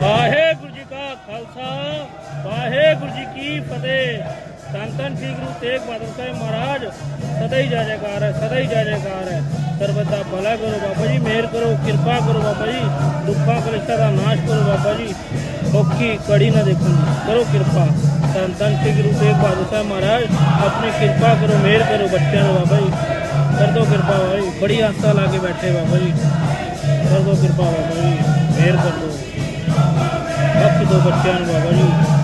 ਵਾਹਿਗੁਰੂ ਜੀ ਕਾ ਖਾਲਸਾ, ਵਾਹਿਗੁਰੂ ਜੀ ਕੀ ਫਤਿਹ। ਧੰਨ ਧੰਨ ਸ੍ਰੀ ਗੁਰੂ ਤੇਗ ਬਹਾਦਰ ਸਾਹਿਬ ਮਹਾਰਾਜ, ਸਦਾ ਹੀ ਜੈ ਜੈਕਾਰ ਹੈ, ਸਦਾ ਹੀ ਜੈ ਜੈਕਾਰ ਹੈ। ਸਰਬਤ ਦਾ ਭਲਾ ਕਰੋ ਬਾਬਾ ਜੀ, ਮਿਹਰ ਕਰੋ, ਕਿਰਪਾ ਕਰੋ ਬਾਬਾ ਜੀ, ਦੁੱਖਾਂ ਕਲੇਸ਼ਾਂ ਦਾ ਨਾਸ਼ ਕਰੋ ਬਾਬਾ ਜੀ। ਔਖੀ ਕੜੀ ਨਾ ਦੇਖਣ ਦੀ ਕਰੋ ਕਿਰਪਾ। ਧੰਨ ਧੰਨ ਸ੍ਰੀ ਗੁਰੂ ਤੇਗ ਬਹਾਦਰ ਸਾਹਿਬ ਮਹਾਰਾਜ, ਆਪਣੀ ਕਿਰਪਾ ਕਰੋ, ਮਿਹਰ ਕਰੋ ਬੱਚਿਆਂ ਨੂੰ ਬਾਬਾ ਜੀ। ਕਰ ਦੋ ਕਿਰਪਾ ਬਾਬਾ ਜੀ, ਬੜੀ ਆਸਾ ਲਾ ਕੇ ਬੈਠੇ ਬਾਬਾ ਜੀ। ਕਰ ਦੋ ਕਿਰਪਾ ਬਾਬਾ ਜੀ, ਮਿਹਰ ਕਰ ਦੋ ਬਖਸ਼ ਦੋ ਬੱਚਿਆਂ ਨੂੰ ਬਾਬਾ ਜੀ।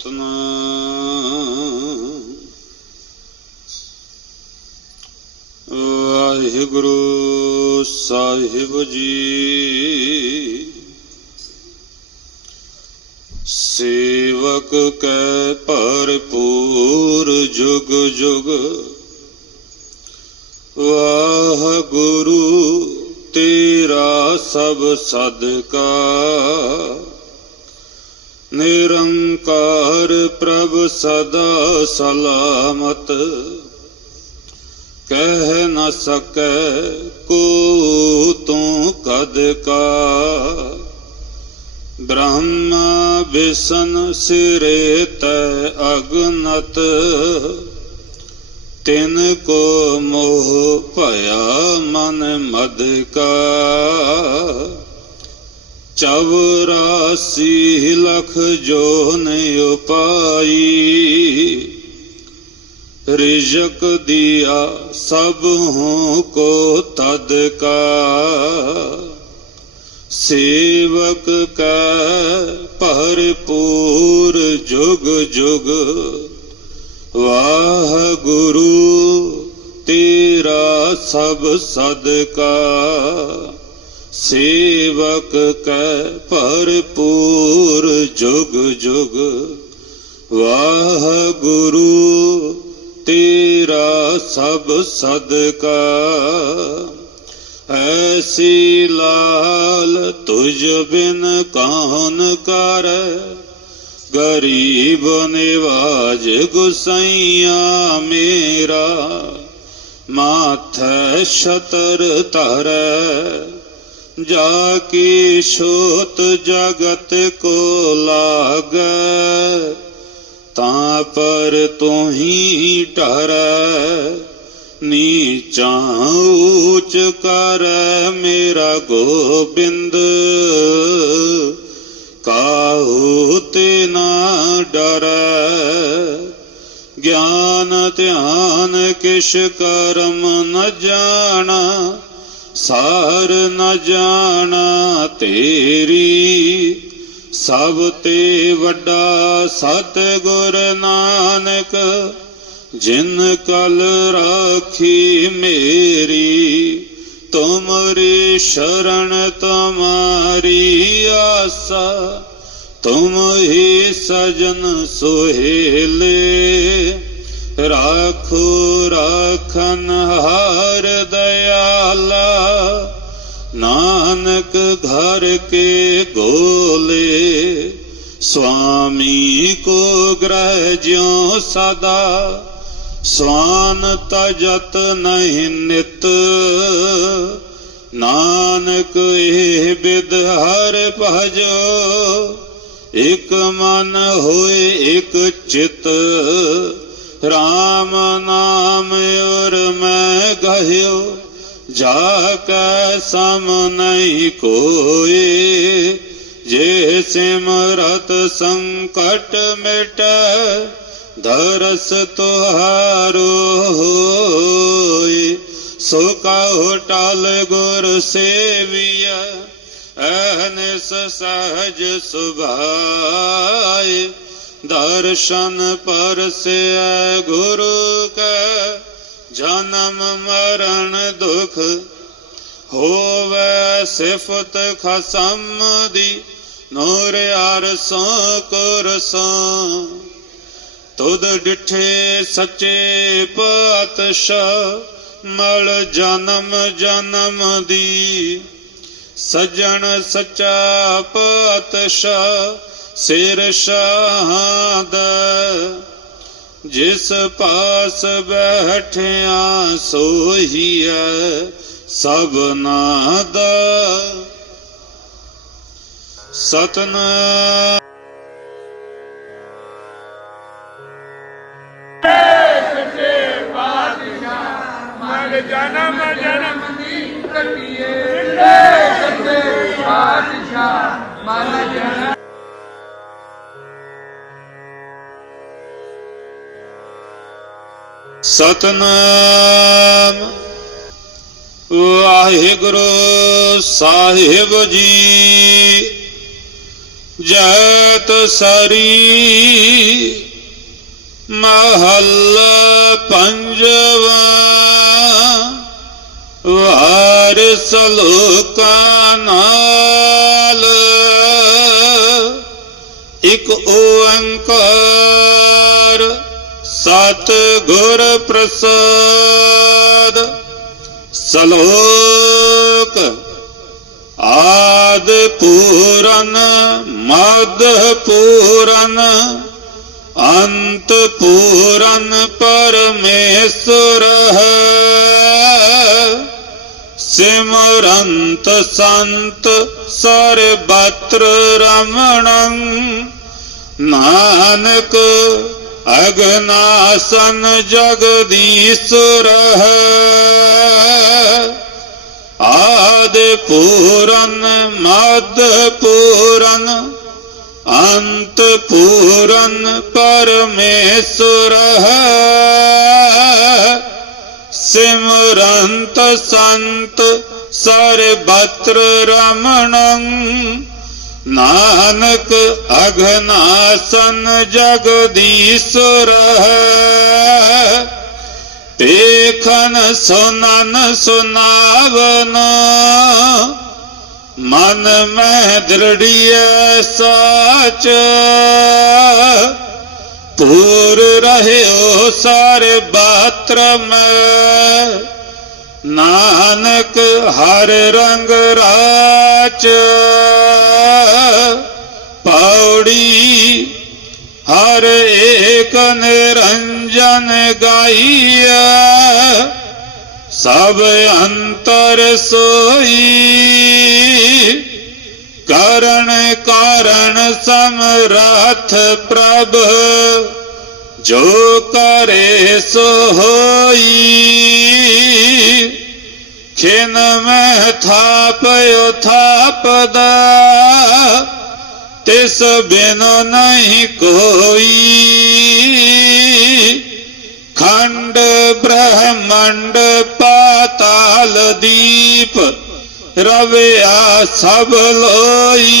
ਸਤਨਾਮ ਵਾਹਿਗੁਰੂ ਸਾਹਿਬ ਜੀ ਸੇਵਕ ਕੈ ਭਰਪੂਰ ਜੁਗ ਜੁਗ। ਵਾਹਿਗੁਰੂ ਤੇਰਾ ਸਭ ਸਦਕਾ। ਨਿਰੰਕਾਰ ਪ੍ਰਭ ਸਦਾ ਸਲਾਮਤ, ਕਹਿ ਨ ਸਕੈ ਕੋ ਤੂੰ ਕਦ ਕਾ। ਬ੍ਰਹਮ ਵਿਸ਼ਨ ਸਿਰੇ ਤੈ ਅਗਨਤ, ਤਿਨ ਕੋ ਮੋਹ ਭਇਆ ਮਨ ਮਦ ਕਾ। ਚਵਰਾਸੀ ਲਖ ਜੋ ਨੇ ਉਪਾਈ। ਰਿਜਕ ਦਿਆ ਸਭ ਹੂੰ ਕੋ ਤਦ ਕਾ। ਸੇਵਕ ਕੈ ਭਰਪੂਰ ਜੁਗ ਜੁਗ। ਵਾਹ ਗੁਰੂ ਤੇਰਾ ਸਭ ਸਦਕਾ। ਸੇਵਕ ਕੈ ਭਰਪੂਰ ਜੁਗ ਜੁਗ, ਵਾਹ ਗੁਰੂ ਤੇਰਾ ਸਭ ਸਦਕਾ। ਐਸੀ ਲਾਲ ਤੁਝ ਬਿਨ ਕੌਣ ਕਰ, ਗਰੀਬ ਨਿਵਾਜ ਗੁਸਈਆ ਮੇਰਾ, ਮਾਥੈ ਛਤਰ ਧਰੈ। ਜਾ ਕੀ ਛੋਤ ਜਗਤ ਕੋ ਲਾਗੈ, ਤਾਂ ਪਰ ਤੂੰ ਹੀ ਟਰੈ ਨੀਚਾ ਊਚ ਕਰ ਮੇਰਾ ਗੋਬਿੰਦ। ਕਾਹੂ ਤੇ ਨਾ ਡਰੈ, ਗਿਆਨ ਧਿਆਨ ਕਿਛ ਕਰਮ ਨ ਜਾਣਾ ਸਾਰ ਨ ਜਾਣਾ ਤੇਰੀ, ਸਭ ਤੇ ਵੱਡਾ ਸਤ ਗੁਰ ਨਾਨਕ, ਜਿਨ ਕਲ ਰਾਖੀ ਮੇਰੀ, ਤੁਮਰੀ ਸ਼ਰਨ ਤੁਮਾਰੀ ਆਸਾ, ਤੁਮ ਹੀ ਸਜਨ ਸੁਹੇਲੇ, ਰਾਖੋ ਰਾਖਨ ਹਾਰ ਦਇਆਲਾ ਨਾਨਕ ਘਰ ਕੇ ਗੋਲੇ ਸੁਆਮੀ ਕੋ ਗ੍ਰਹਿ ਜਿਉ ਸਦਾ, ਸਵਾਨ ਤਜਤ ਨਹੀਂ ਨਿਤ। ਨਾਨਕ ਇਹ ਬਿਦ ਹਰ ਭਜੋ, ਇਕ ਮਨ ਹੋਏ ਇਕ ਚਿਤ। RAM ਨਾਮ ਔਰ ਮੈਂ ਗਹਿਓ ਜਾ ਕੈ ਸਮ ਨਹੀਂ ਕੋਏ ਜੇ ਸਿਮਰਤ ਸੰਕਟ ਮਿਟ, ਦਰਸ ਤੁਹਾਰੋ ਹੋਏ ਸੋ ਕਹੋ ਟਲ ਗੁਰ ਸੇਵੀਆ ਅਹਨਿਸ ਸਹਜ ਸੁਭਾਏ ਦਰਸ਼ਨ ਪਰਸੈ ਗੁਰੂ ਕੈ ਜਨਮ ਮਰਨ ਦੁਖ ਹੋਵੇ ਸਿਫਤ ਖਸਮ ਦੀ, ਨੂਰ ਅਰਸੋਂ ਕੁਰਸੋਂ ਤੁਧ ਡਿਠੇ ਸੱਚੇ ਪਾਤਸ਼ਾਹ, ਮਲ ਜਨਮ ਜਨਮ ਦੀ। ਸਜਣ ਸੱਚਾ ਪਾਤਸ਼ਾਹ, ਸਿਰ ਸ਼ਾਹਦ ਜਿਸ ਪਾਸ ਬੈਠਿਆ ਸੋਹੀਐ ਸਭਨਾ ਦਾ ਸਤਨਾਮ। ਮਗ ਜਨਮ ਜਨਮ ਦੀ ਕੱਟੀਏ ਸੱਚੇ ਪਾਤਸ਼ਾਹ ਮਨ ਜਨ ਸਤਨਾਮ। ਵਾਹਿਗੁਰੂ ਸਾਹਿਬ ਜੀ ਜਤ ਸਰੀ ਮਹੱਲਾ ਪੰਜਵਾ। ਵਾਰਿਸ ਲੋਕਾਂ ਨਾਲ ਇਕ ਓੰਕਾਰ ਸਤ ਗੁਰ ਪ੍ਰਸਾਦ ਸਲੋਕ ਆਦ ਪੂਰਨ ਮਦ ਪੂਰਨ ਅੰਤ ਪੂਰਨ ਪਰਮੇਸ਼ਰ ਹੈ। ਸਿਮਰੰਤ ਸੰਤ ਸਰਬਤਰ ਰਮਣੰ, ਨਾਨਕ ਅਗਨਾਸਨ ਜਗਦੀਸ਼ਰ ਹੈ ਆਦ ਪੂਰਨ ਮਦ ਪੂਰਨ, ਅੰਤ ਪੂਰਨ ਪਰਮੇਸ਼ਰ ਹੈ। ਸਿਮਰੰਤ ਸੰਤ ਸਰਬਤਰ ਰਮਣੰ ਨਾਨਕ ਅਗਨਾਸਨ ਜਗਦੀਸ਼ਰ ਹੈ। ਦੇਖਨ ਸੁਨਨ ਸੁਨਾਵਨ, ਮਨ ਮੈਂ ਦ੍ਰਿੜੀਐ ਸਾਚ। ਪੂਰ ਰਹਿਓ ਸਾਰੇ ਬਾਤਰ ਮੈਂ ਨਾਨਕ ਹਰ ਰੰਗ ਰਾਚ। ਪੌੜੀ ਹਰ ਏਕ ਨਿਰੰਜਨ ਗਾਈਆ ਸਭ ਅੰਤਰ ਸੋਈ। ਕਰਨ ਕਾਰਨ ਸਮਰਥ ਪ੍ਰਭ। ਜੋ ਕਰੇ ਸੋ ਹੋਈ ਖਿਨ ਮੈਂ ਥਾਪਿਓ ਥਾਪਦਾ ਤਿਸ ਬਿਨ ਨਹੀਂ ਕੋਈ। ਖੰਡ ਬ੍ਰਹਮੰਡ ਪਾਤਾਲ ਦੀਪ, ਰਵਿਆ ਸਭ ਲੋਈ।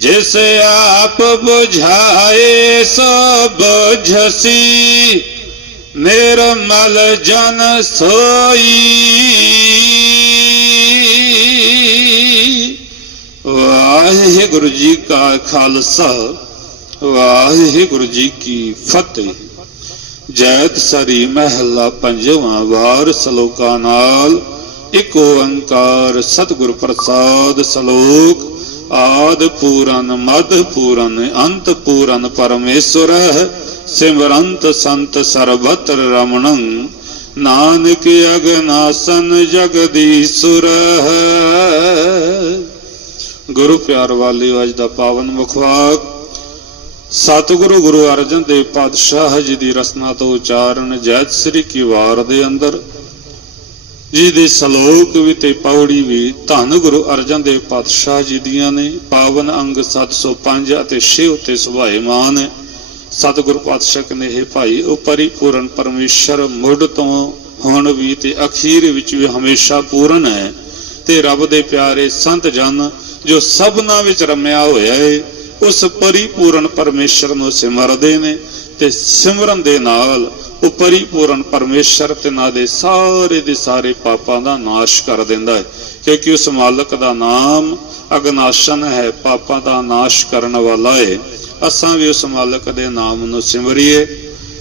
ਜਿਸ ਆਪ 부ਝਾਏ ਸੋ 부ਝਸੀ, ਨਿਰਮਲ ਜਨ ਸੋਈ। ਵਾਹਿਗੁਰੂ ਜੀ ਕਾ ਖਾਲਸਾ, ਵਾਹਿਗੁਰੂ ਜੀ ਕੀ ਫਤਿਹ। ਜੈਤ ਸਰੀ ਮਹਿਲਾ ਪੰਜਵਾਂ ਵਾਰ ਸਲੋਕਾਂ ਨਾਲ, ਇੱਕ ਓੰਕਾਰ ਸਤਿਗੁਰ ਪ੍ਰਸਾਦ ਸਲੋਕ ਆਦ ਪੂਰਨ, ਮਦ ਪੂਰਨ, ਅੰਤ ਪੂਰਨ ਪਰਮੇਸ਼ਰ ਸਿਮਰੰਤ ਸੰਤ ਸਰਬਤਰ ਰਮਣੰ। ਨਾਨਕ ਅਗਨਾਸਨ ਜਗਦੀਸ਼ੁਰ। ਗੁਰੂ ਪਿਆਰ ਵਾਲੀ ਅੱਜ ਦਾ ਪਾਵਨ ਮੁਖਵਾਕ ਸਤਿਗੁਰੂ ਗੁਰੂ ਅਰਜਨ ਦੇਵ ਪਾਤਸ਼ਾਹ ਜੀ ਦੀ ਰਸਨਾ ਤੋਂ ਉਚਾਰਨ ਜੈਤ ਸ੍ਰੀ ਕੀ ਵਾਰ ਦੇ ਅੰਦਰ। ਜੀ ਦੇ ਸ਼ਲੋਕ ਵੀ ਤੇ ਪੌੜੀ ਵੀ ਧੰਨ ਗੁਰੂ ਅਰਜਨ ਦੇਵ ਪਾਤਸ਼ਾਹ ਜੀ ਦੀਆਂ ਨੇ, ਪਾਵਨ ਅੰਗ 705 ਅਤੇ 6 ਉਤੇ ਸੁਭਾਏਮਾਨ ਹੈ ਸਤਿਗੁਰੂ ਪਾਤਸ਼ਾਹ ਕਹਿੰਦੇ, ਹੈ ਭਾਈ ਉਹ ਪਰਿਪੂਰਨ ਪਰਮੇਸ਼ਰ, ਮੁੱਢ ਤੋਂ ਹੁਣ ਵੀ ਤੇ ਅਖੀਰ ਵਿੱਚ ਵੀ ਹਮੇਸ਼ਾ ਪੂਰਨ ਹੈ। ਤੇ ਰੱਬ ਦੇ ਪਿਆਰੇ ਸੰਤ ਜਨ, ਜੋ ਸਭਨਾ ਵਿੱਚ ਰਮਿਆ ਹੋਇਆ ਹੈ ਉਸ ਪਰਿਪੂਰਨ ਪਰਮੇਸ਼ਰ ਨੂੰ ਸਿਮਰਦੇ ਨੇ ਤੇ ਸਿਮਰਨ ਦੇ ਨਾਲ ਉਹ ਪਰਿਪੂਰਨ ਪਰਮੇਸ਼ਰ ਤੇ ਨਾ ਦੇ ਸਾਰੇ ਦੇ ਸਾਰੇ ਪਾਪਾਂ ਦਾ ਨਾਸ਼ ਕਰ ਦਿੰਦਾ ਹੈ। ਕਿਉਂਕਿ ਉਸ ਮਾਲਕ ਦਾ ਨਾਮ ਅਗਨਾਸ਼ਨ ਹੈ, ਪਾਪਾਂ ਦਾ ਨਾਸ਼ ਕਰਨ ਵਾਲਾ ਹੈ। ਅਸਾਂ ਵੀ ਉਸ ਮਾਲਕ ਦੇ ਨਾਮ ਨੂੰ ਸਿਮਰੀਏ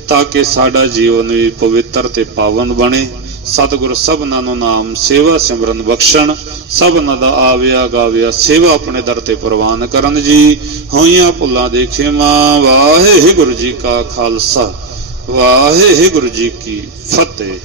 ਤਾਂ ਕਿ ਸਾਡਾ ਜੀਵਨ ਵੀ ਪਵਿੱਤਰ ਤੇ ਪਾਵਨ ਬਣੇ। ਸਤਿਗੁਰ ਸਭਨਾਂ ਨੂੰ ਨਾਮ, ਸੇਵਾ ਸਿਮਰਨ ਬਖਸ਼ਣ, ਸਭਨਾਂ ਦਾ ਆਵਿਆ ਗਾਵਿਆ ਸੇਵਾ ਆਪਣੇ ਦਰ ਤੇ ਪ੍ਰਵਾਨ ਕਰਨ ਜੀ। ਹੋਈਆਂ ਭੁੱਲਾਂ ਦੇ ਖੇਮਾ, ਵਾਹਿਗੁਰੂ ਜੀ ਕਾ ਖਾਲਸਾ, ਵਾਹਿਗੁਰੂ ਜੀ ਕੀ ਫਤਿਹ।